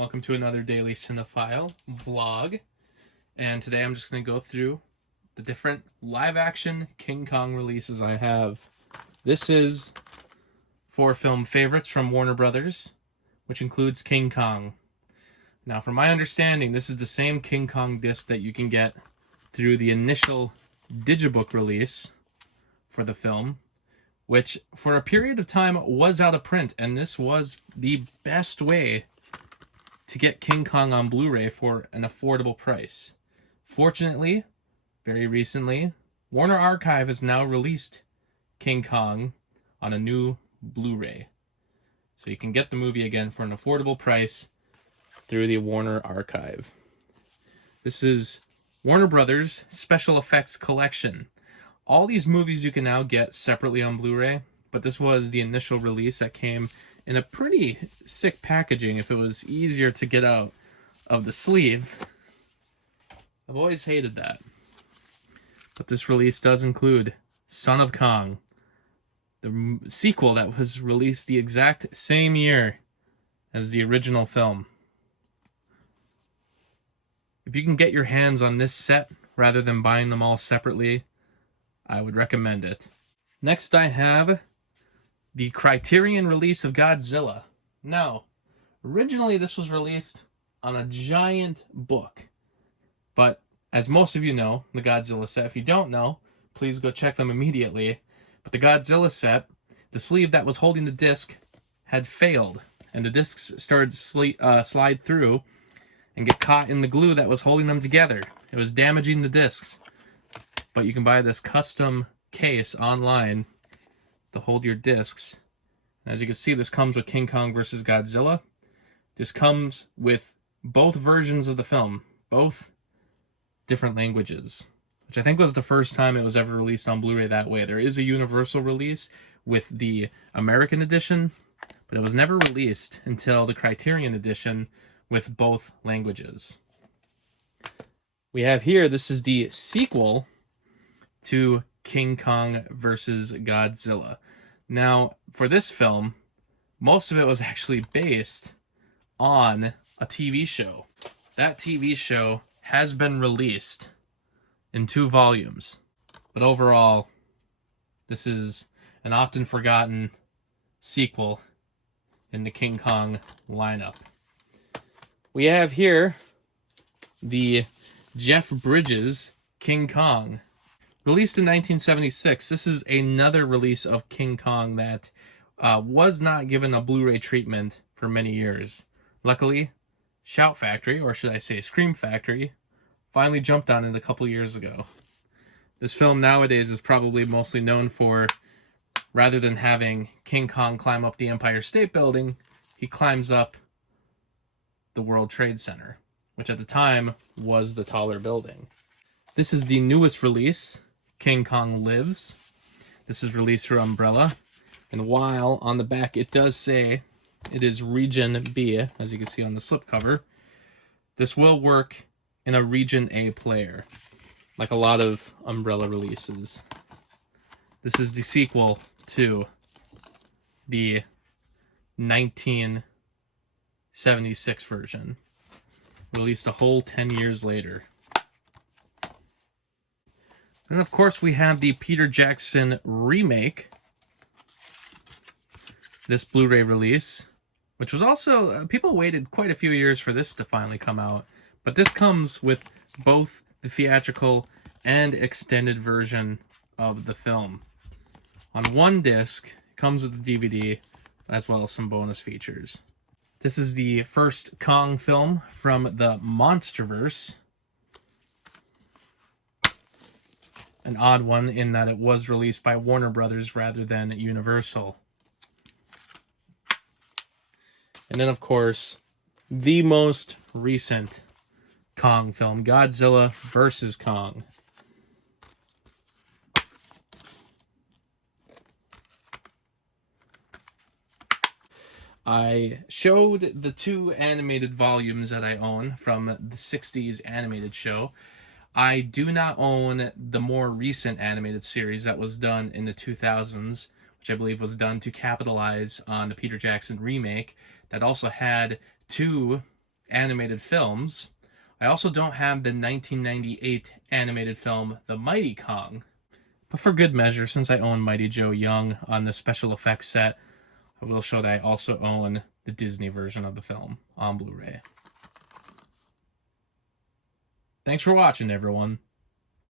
Welcome to another Daily Cinephile vlog. And today I'm just going to go through the different live-action King Kong releases I have. This is 4 film favorites from Warner Brothers, which includes King Kong. Now, from my understanding, this is the same King Kong disc that you can get through the initial Digibook release for the film, which for a period of time was out of print, and this was the best way to get King Kong on Blu-ray for an affordable price. Fortunately, very recently, Warner Archive has now released King Kong on a new Blu-ray. So you can get the movie again for an affordable price through the Warner Archive. This is Warner Brothers Special Effects Collection. All these movies you can now get separately on Blu-ray, but this was the initial release that came in a pretty sick packaging if it was easier to get out of the sleeve. I've always hated that. But this release does include Son of Kong, the sequel that was released the exact same year as the original film. If you can get your hands on this set rather than buying them all separately, I would recommend it. Next I have the Criterion release of Godzilla. Now, originally this was released on a giant book. But as most of you know, the Godzilla set, if you don't know, please go check them immediately. But the Godzilla set, the sleeve that was holding the disc had failed, and the discs started to slide through and get caught in the glue that was holding them together. It was damaging the discs. But you can buy this custom case online to hold your discs. As you can see, this comes with King Kong vs. Godzilla. This comes with both versions of the film, both different languages, which I think was the first time it was ever released on Blu-ray that way. There is a universal release with the American edition, but it was never released until the Criterion edition with both languages. We have here, this is the sequel to King Kong vs. Godzilla. Now, for this film, most of it was actually based on a TV show. That TV show has been released in 2 volumes. But overall, this is an often forgotten sequel in the King Kong lineup. We have here the Jeff Bridges King Kong. Released in 1976, this is another release of King Kong that was not given a Blu-ray treatment for many years. Luckily, Shout Factory, or should I say Scream Factory, finally jumped on it a couple years ago. This film nowadays is probably mostly known for, rather than having King Kong climb up the Empire State Building, he climbs up the World Trade Center, which at the time was the taller building. This is the newest release, King Kong Lives. This is released through Umbrella. And while on the back it does say it is Region B, as you can see on the slipcover, this will work in a Region A player, like a lot of Umbrella releases. This is the sequel to the 1976 version, released a whole 10 years later. And of course we have the Peter Jackson remake, this Blu-ray release, which was also, people waited quite a few years for this to finally come out, but this comes with both the theatrical and extended version of the film. On one disc, it comes with the DVD, as well as some bonus features. This is the first Kong film from the Monsterverse. An odd one in that it was released by Warner Brothers rather than Universal. And then, of course, the most recent Kong film, Godzilla vs. Kong. I showed the 2 animated volumes that I own from the 60s animated show. I do not own the more recent animated series that was done in the 2000s, which I believe was done to capitalize on the Peter Jackson remake, that also had 2 animated films. I also don't have the 1998 animated film, The Mighty Kong. But for good measure, since I own Mighty Joe Young on the special effects set, I will show that I also own the Disney version of the film on Blu-ray. Thanks for watching, everyone.